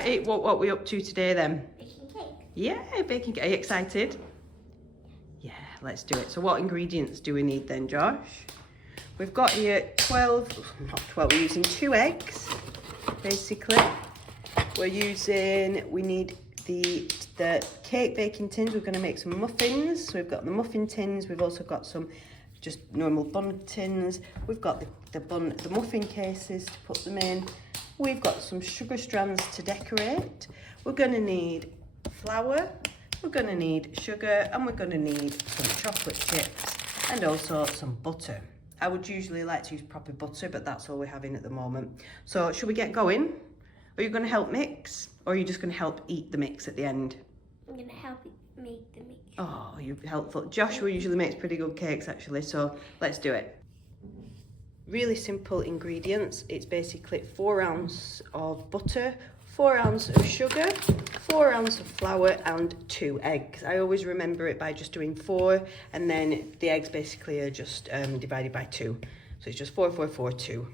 right, what are we up to today then? Baking cake. Yeah, baking cake. Are you excited? Yeah, let's do it. So what ingredients do we need then, Josh? We've got here 12, we're using 2 eggs, basically. We need the cake baking tins. We're going to make some muffins. So we've got the muffin tins. We've also got some just normal bun tins. We've got the muffin cases to put them in. We've got some sugar strands to decorate. We're going to need flour. We're going to need sugar, and we're going to need some chocolate chips and also some butter. I would usually like to use proper butter, but that's all we're having at the moment. So should we get going? Are you going to help mix, or are you just going to help eat the mix at the end? I'm going to help you make the mix. Oh, you're helpful. Joshua usually makes pretty good cakes actually, so let's do it. Really simple ingredients. It's basically 4 ounces of butter, 4 ounces of sugar, 4 ounces of flour and 2 eggs. I always remember it by just doing 4, and then the eggs basically are just divided by 2. So it's just 4, 4, 4, 2.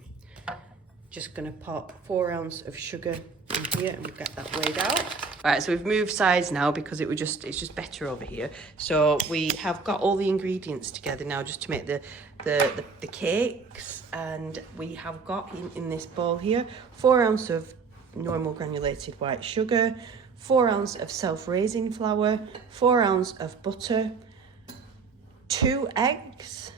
Just gonna pop 4 ounces of sugar in here and we'll get that weighed out. All right, so we've moved sides now because it's just better over here. So we have got all the ingredients together now just to make the cakes, and we have got in this bowl here 4 ounces of normal granulated white sugar, 4 ounces of self-raising flour, 4 ounces of butter, 2 eggs,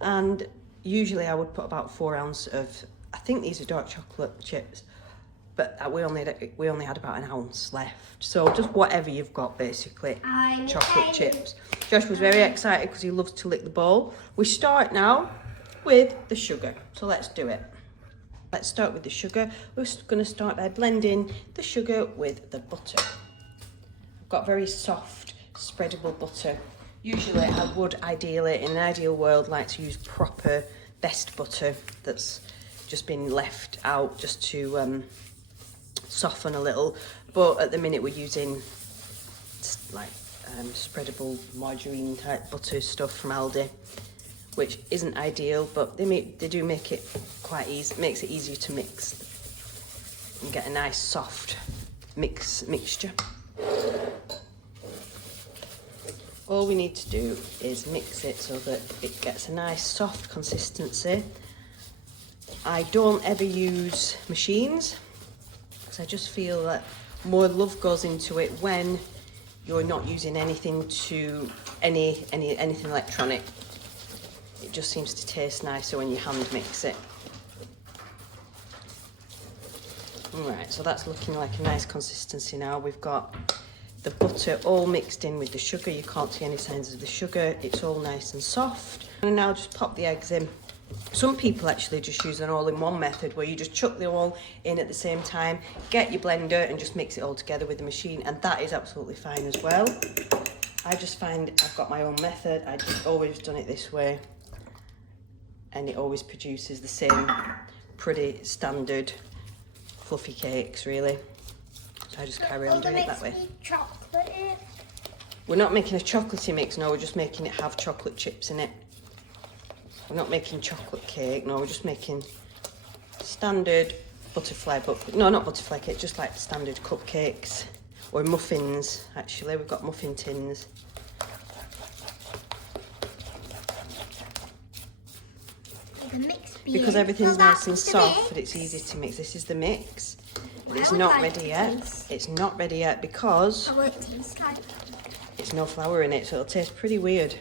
and usually I would put about 4 ounces of, I think these are dark chocolate chips, but we only had about an ounce left. So just whatever you've got, basically, chocolate chips. Josh was very excited because he loves to lick the bowl. We start now with the sugar, so let's do it. Let's start with the sugar. We're going to start by blending the sugar with the butter. I've got very soft, spreadable butter. Usually I would ideally, in an ideal world, like to use proper best butter that's just been left out just to soften a little. But at the minute we're using like spreadable margarine type butter stuff from Aldi, which isn't ideal, but they do make it quite easy. Makes it easier to mix and get a nice soft mixture. All we need to do is mix it so that it gets a nice soft consistency. I don't ever use machines because I just feel that more love goes into it when you're not using anything anything electronic. It just seems to taste nicer when you hand mix it. Alright, so that's looking like a nice consistency now. We've got the butter all mixed in with the sugar. You can't see any signs of the sugar. It's all nice and soft. And now just pop the eggs in. Some people actually just use an all-in-one method where you just chuck them all in at the same time, get your blender and just mix it all together with the machine, and that is absolutely fine as well. I just find I've got my own method. I've just always done it this way, and it always produces the same pretty standard fluffy cakes, really. So I just carry on doing it that way. We're not making a chocolatey mix, no, we're just making it have chocolate chips in it. We're not making chocolate cake, no, we're just making standard butterfly, no, not butterfly cake, just like standard cupcakes or muffins. Actually, we've got muffin tins. Because everything's nice and soft, but it's easy to mix. This is the mix. But it's not ready yet. It's not ready yet because it's no flour in it, so it'll taste pretty weird.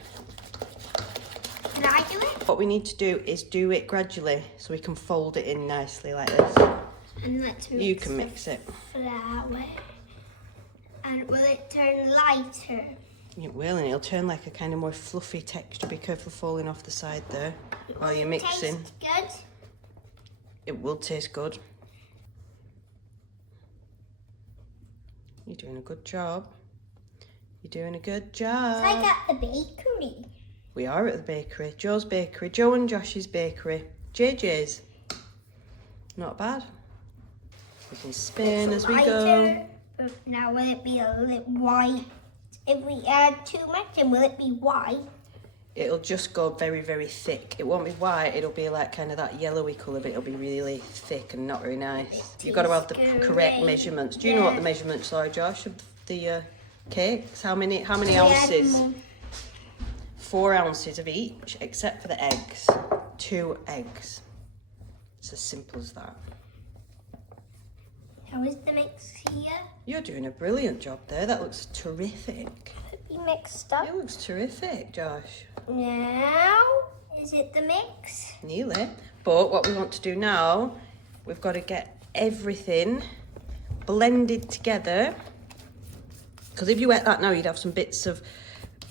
Can I do it? What we need to do is do it gradually so we can fold it in nicely like this. And let's mix you can mix it. Flour. And will it turn lighter? It will, and it'll turn like a kind of more fluffy texture. Be careful falling off the side there while you're mixing. Taste good? It will taste good. You're doing a good job. You're doing a good job. It's like at the bakery. We are at the bakery. Joe's bakery. Joe and Josh's bakery. JJ's. Not bad. We can spin as we go. Now will it be a little white? If we add too much, then will it be white? it'll just go very, very thick. It won't be white, it'll be like kind of that yellowy colour, but it'll be really thick and not very nice. You've got to have the correct measurements. Do you know what the measurements are, Josh, of the cakes? How many ounces? 4 ounces of each, except for the eggs. 2 eggs. It's as simple as that. How is the mix here? You're doing a brilliant job there. That looks terrific. Could be mixed up. It looks terrific, Josh. Now, is it the mix? Nearly. But what we want to do now, we've got to get everything blended together. Because if you ate that now, you'd have some bits of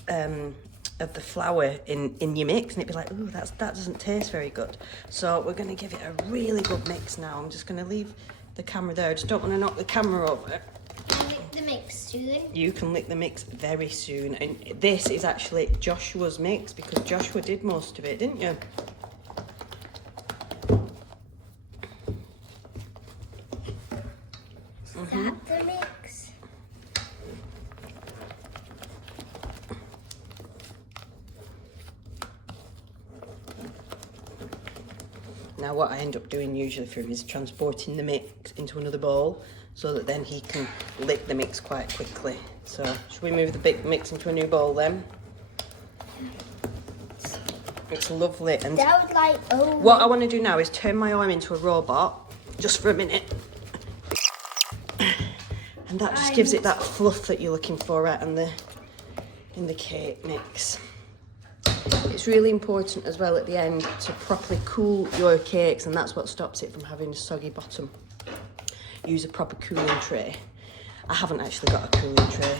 the flour in your mix, and it'd be like, ooh, that doesn't taste very good. So we're going to give it a really good mix now. I'm just going to leave the camera there. I just don't want to knock the camera over. Lick the mix soon. You can lick the mix very soon. And this is actually Joshua's mix, because Joshua did most of it, didn't you? Is that the mix? Now what I end up doing usually for him is transporting the mix into another bowl so that then he can lick the mix quite quickly. So should we move the big mix into a new bowl then? It's lovely. And That was like, oh. what I want to do now is turn my arm into a robot just for a minute. And that just gives it that fluff that you're looking for right in the cake mix. It's really important as well at the end to properly cool your cakes, and that's what stops it from having a soggy bottom. Use a proper cooling tray. I haven't actually got a cooling tray,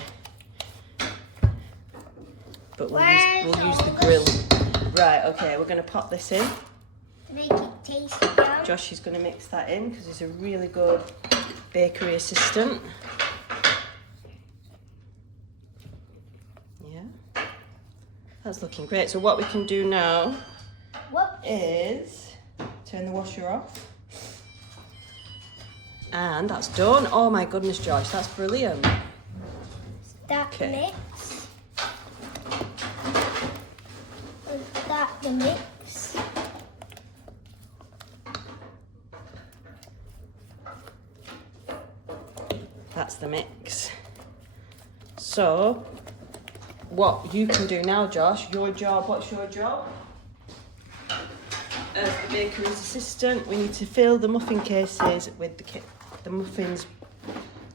but we'll use the grill. Right, okay, we're going to pop this in. To make it tasty. Down. Josh is going to mix that in because he's a really good bakery assistant. Yeah, that's looking great. So what we can do now is turn the washer off. And that's done. Oh my goodness, Josh, that's brilliant. That Okay. mix. Is that the mix? That's the mix. So, what you can do now, Josh, your job, what's your job? As the bakery's assistant, we need to fill the muffin cases with the muffins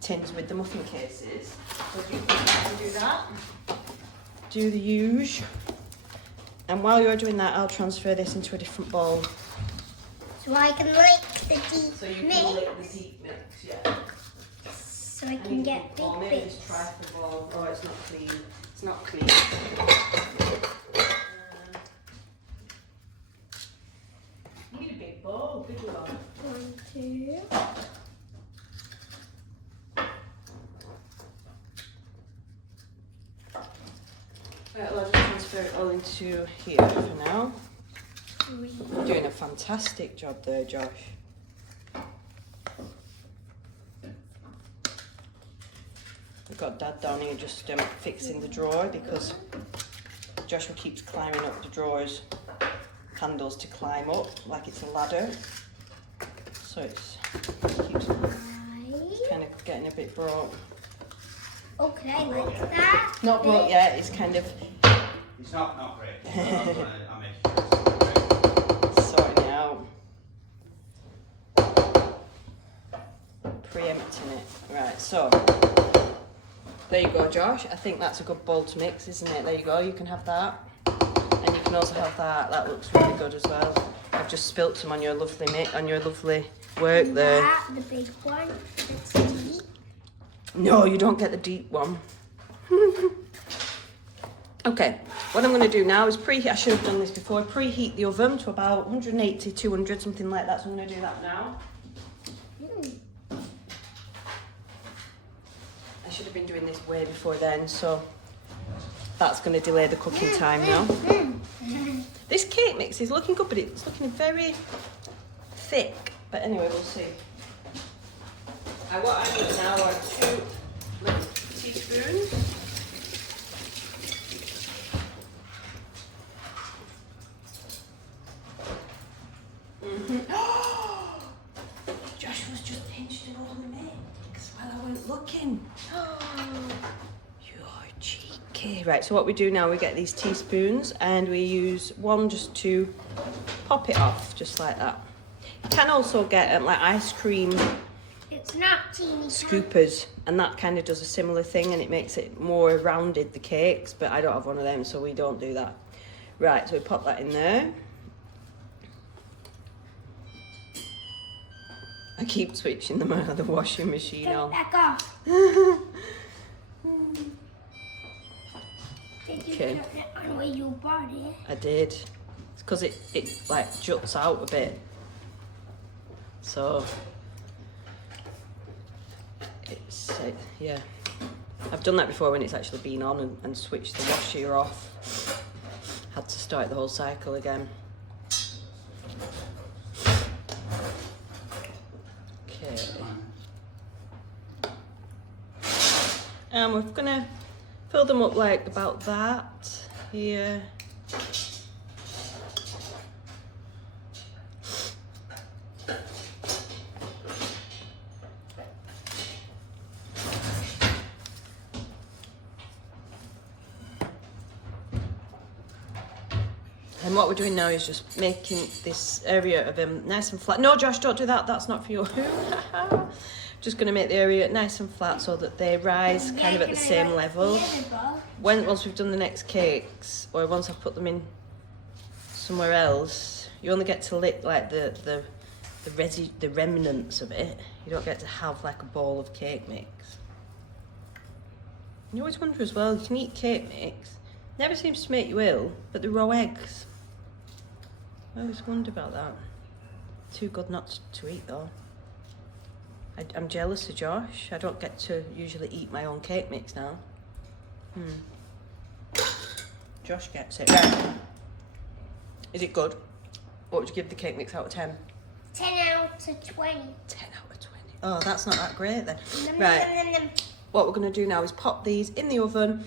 tins with the muffin cases. So do you think you can do that? Do the usual. And while you're doing that, I'll transfer this into a different bowl. So I can lick the deep So you mix. can lick the deep mix, yeah. So I can get big Or maybe bits. just try the bowl. Oh, it's not clean. It's not clean. You need a big bowl, big one. 1, 2. Right, well, I'll just transfer it all into here for now. 3. You're doing a fantastic job there, Josh. We've got Dad down here just fixing the drawer because Joshua keeps climbing up the drawers handles to climb up like it's a ladder. So it keeps kind of getting a bit broke. Oh, can I lick that? Not broke yet, it's kind of It's not great. I make it sorting it out. Preempting it. Right, so there you go, Josh. I think that's a good bowl to mix, isn't it? There you go, you can have that. And you can also have that. That looks really good as well. I've just spilt some on your lovely work there. That, the big one. It's deep. No, you don't get the deep one. Okay, what I'm going to do now is preheat. I should have done this before. Preheat the oven to about 180, 200, something like that. So I'm going to do that now. I should have been doing this way before then, so that's going to delay the cooking time now. This cake mix is looking good, but it's looking very thick. But anyway, we'll see. What I need now are 2 teaspoons looking. You're cheeky. Right, so what we do now, we get these teaspoons and we use one just to pop it off, just like that. You can also get like ice cream It's not teeny scoopers, and that kind of does a similar thing, and it makes it more rounded, the cakes, but I don't have one of them, so we don't do that. Right, so we pop that in there. I keep switching them out of the washing machine Turn it on. back off. Did you Okay. turn it on where you bought it? I did. It's because it like juts out a bit. So it's yeah. I've done that before when it's actually been on and switched the washer off. Had to start the whole cycle again. Okay. And we're gonna fill them up like about that here. And what we're doing now is just making this area of them nice and flat. No, Josh, don't do that. That's not for you. Just going to make the area nice and flat so that they rise kind of at the same level. Once we've done the next cakes, or once I've put them in somewhere else, you only get to lick like the remnants of it. You don't get to have like a bowl of cake mix. You always wonder as well, you can eat cake mix. Never seems to make you ill, but the raw eggs. I always wonder about that. Too good not to eat though. I'm jealous of Josh. I don't get to usually eat my own cake mix now. Josh gets it. Right. Is it good? What would you give the cake mix out of 10? 10 out of 20. 10 out of 20. Oh, that's not that great then. Nom, Right. nom, nom, nom. What we're going to do now is pop these in the oven.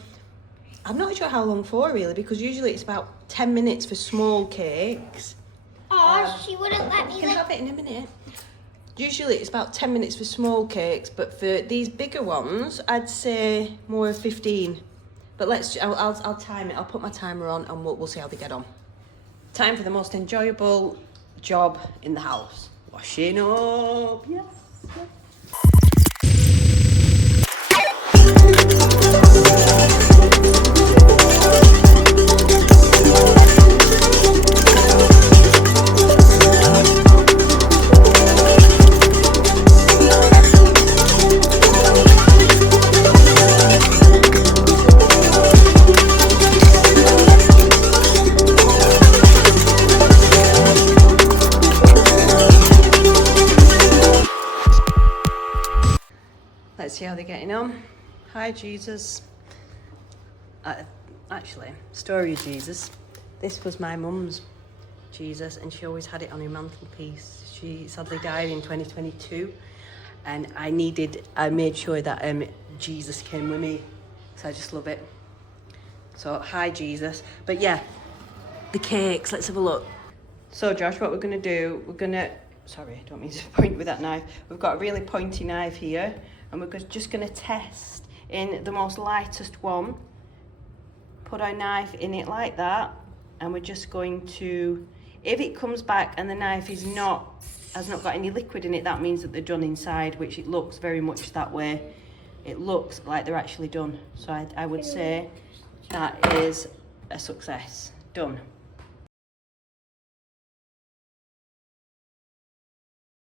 I'm not sure how long for really, because usually it's about 10 minutes for small cakes. Oh, she wouldn't let You me can lick. have it in a minute. Usually it's about 10 minutes for small cakes, but for these bigger ones, I'd say more 15. But I'll time it. I'll put my timer on and we'll see how they get on. Time for the most enjoyable job in the house. Washing up. Yes. Let's see how they're getting on. Hi, Jesus. Actually, story of Jesus. This was my mum's Jesus, and she always had it on her mantelpiece. She sadly died in 2022, and I made sure that Jesus came with me, so I just love it. So, hi, Jesus. But yeah, the cakes, let's have a look. So, Josh, what we're going to do, sorry, I don't mean to point with that knife. We've got a really pointy knife here, and we're just going to test in the most lightest one. Put our knife in it like that, and we're just going to, if it comes back and the knife has not got any liquid in it, that means that they're done inside, which it looks very much that way. It looks like they're actually done. So I would say that is a success. Done.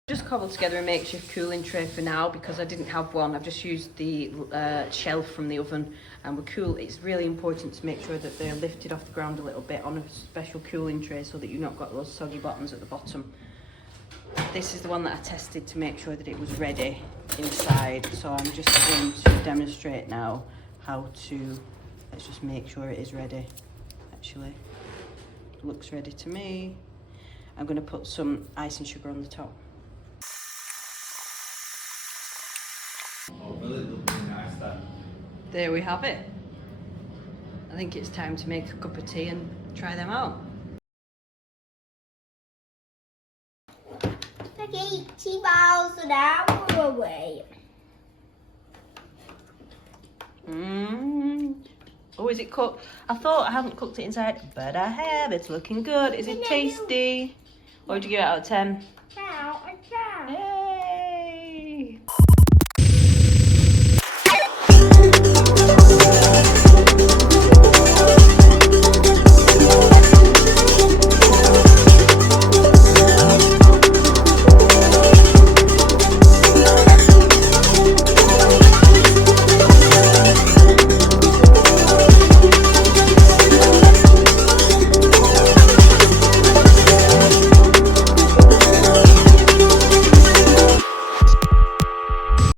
Just cobbled together a makeshift cooling tray for now because I didn't have one. I've just used the shelf from the oven, and we're cool. It's really important to make sure that they're lifted off the ground a little bit on a special cooling tray so that you've not got those soggy bottoms at the bottom. This is the one that I tested to make sure that it was ready inside. So I'm just going to demonstrate now how to, let's just make sure it is ready. Actually, it looks ready to me. I'm going to put some icing sugar on the top. Oh, really lovely, nice then. There we have it. I think it's time to make a cup of tea and try them out. Okay, tea balls an hour away. Mmm. Oh, is it cooked? I thought I hadn't cooked it inside, but I have. It's looking good. Is it tasty? What would you give it out of 10? 10.